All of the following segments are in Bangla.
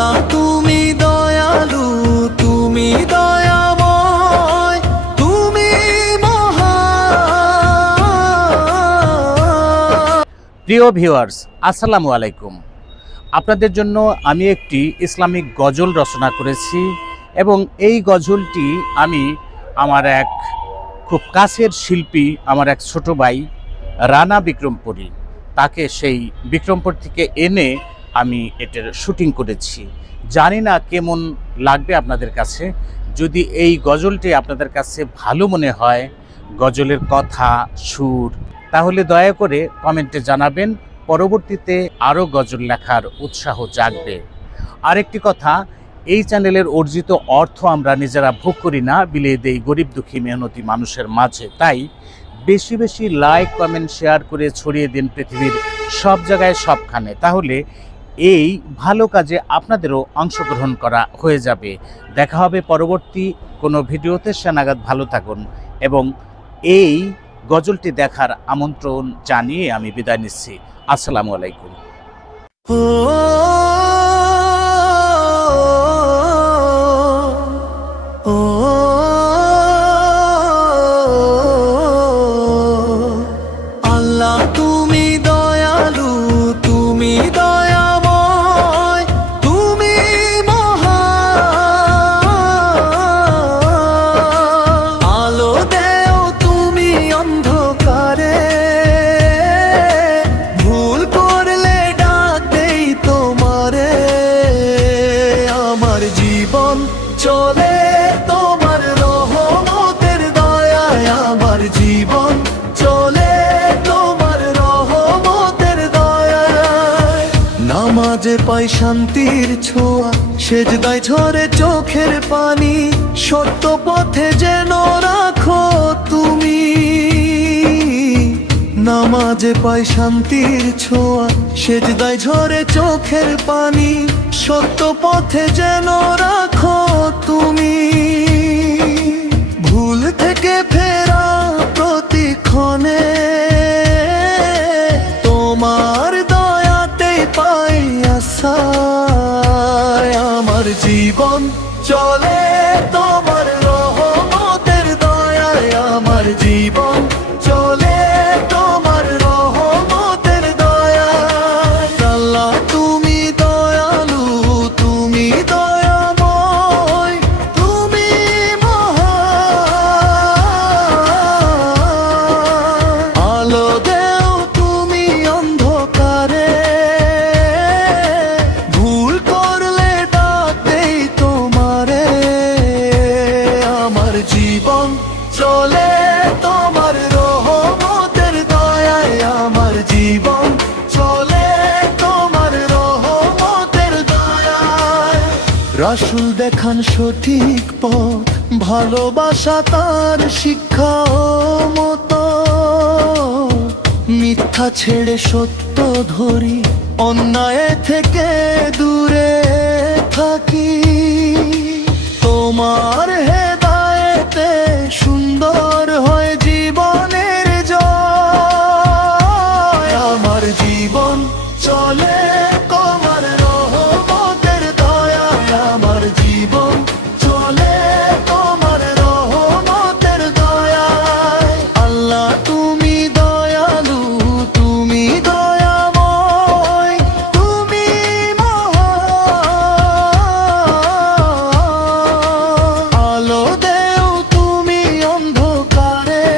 আল্লাহ তুমি দয়ালু, তুমি দয়াময়, তুমি মহান। প্রিয় ভিউয়ার্স, আসসালামু আলাইকুম। আপনাদের জন্য আমি একটি ইসলামিক গজল রচনা করেছি এবং এই গজলটি আমি আমার এক খুব কাছের শিল্পী, আমার এক ছোট ভাই রানা বিক্রমপুরী, তাকে সেই বিক্রমপুর থেকে এনে আমি এটার শুটিং করেছি। জানি না কেমন লাগবে আপনাদের কাছে। যদি এই গজলটি আপনাদের কাছে ভালো মনে হয়, গজলের কথা, সুর, তাহলে দয়া করে কমেন্টে জানাবেন। পরবর্তীতে আরও গজল লেখার উৎসাহ জাগবে। আরেকটি কথা, এই চ্যানেলের অর্জিত অর্থ আমরা নিজেরা ভোগ করি না, বিলিয়ে দেই গরিব দুঃখী মেহনতি মানুষের মাঝে। তাই বেশি বেশি লাইক, কমেন্ট, শেয়ার করে ছড়িয়ে দিন পৃথিবীর সব জায়গায়, সবখানে। তাহলে এই ভালো কাজে আপনাদেরও অংশগ্রহণ করা হয়ে যাবে। দেখা হবে পরবর্তী কোনো ভিডিওতে। সে নাগাদ ভালো থাকুন এবং এই গজলটি দেখার আমন্ত্রণ জানিয়ে আমি বিদায় নিচ্ছি। আসসালামু আলাইকুম। আল্লাহ তুমি দয়ালু, তুমি দয়াময়, তুমি মহান। আলো দেও তুমি অন্ধকারে, ভুল করলে ডাক দেই তোমারে। আমার জীবন চলে তোমার রহমতের দয়ায়, আমার জীবন চলে তোমার রহমতের দয়ায়। নামাজে পাই শান্তির ছোঁয়া, সেজদায় ঝরে চোখের পানি, সত্য পথে যেন রাখো তুমি। নামাজে পাই শান্তির ছোঁয়া, সেজদায় ঝরে চোখের পানি, সত্য পথে যেন রাখো তুমি। ভুল থেকে ফেরা প্রতিক্ষণে তোমার দয়াতে পাই আশায়। আমার জীবন চলে তোমার রহমতের দয়ায়, আমার জীবন চলে তোমার রহমতের দয়ায়। আল্লাহ তুমি দয়ালু, তুমি দয়াময়, তুমি মহান। আলো দেও তুমি অন্ধকারে, ভুল করলে ডাক দেই তোমারে। আমার জীবন চলে তোমার রহমতের দয়ায়, আমার জীবন চলে তোমার রহমতের দয়ায়। রাসূল দেখান সঠিক পথ, ভালোবাসা তার শিক্ষা মতো। মিথ্যা ছেড়ে সত্য ধরি, অন্যায় থেকে দূরে থাকি। তোমার হেদায়েতে সুন্দর হয় জীবনের জয়। আমার জীবন চলে তোমার রহমতের দয়ায়, আমার জীবন চলে তোমার রহমতের দয়ায়। আল্লাহ তুমি দয়ালু, তুমি দয়াময়, তুমি মহান। আলো দেও তুমি অন্ধকারে,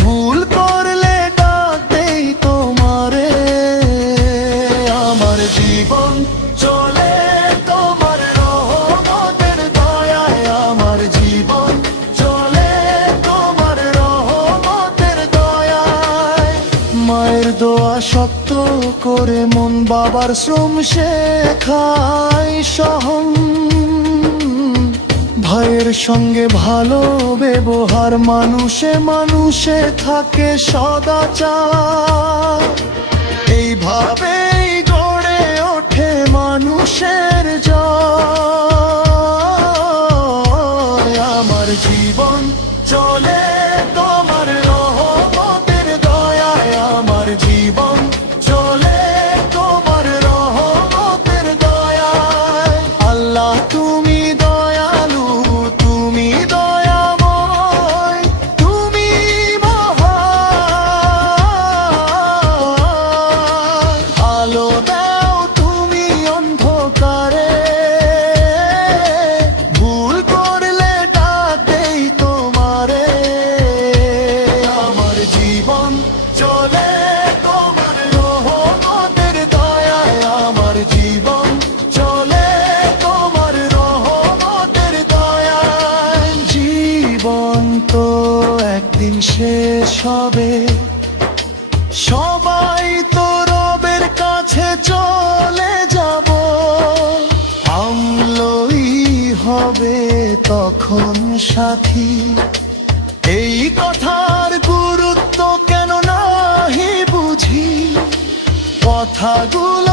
ভুল করলে ডাক দেই তোমারে। আমার জীবন চলে তোমার রহমতের দয়ায়, আমার জীবন চলে তোমার রহমতের দয়ায়। মায়ের দোয়া শক্ত করে মন, বাবার শ্রম শেখায় সহন। ভাইয়ের সঙ্গে ভালো ব্যবহার, মানুষে মানুষে থাকে সদাচার। এইভাবেই গড়ে ওঠে মানুষের জয়। আমার জীবন চলে তোমার রহমতের দয়ায়, আমার জীবন চলে তোমার রহমতের সাথী। এই কথার গুরুত্ব কেন নাহি বুঝি, কথাগুলো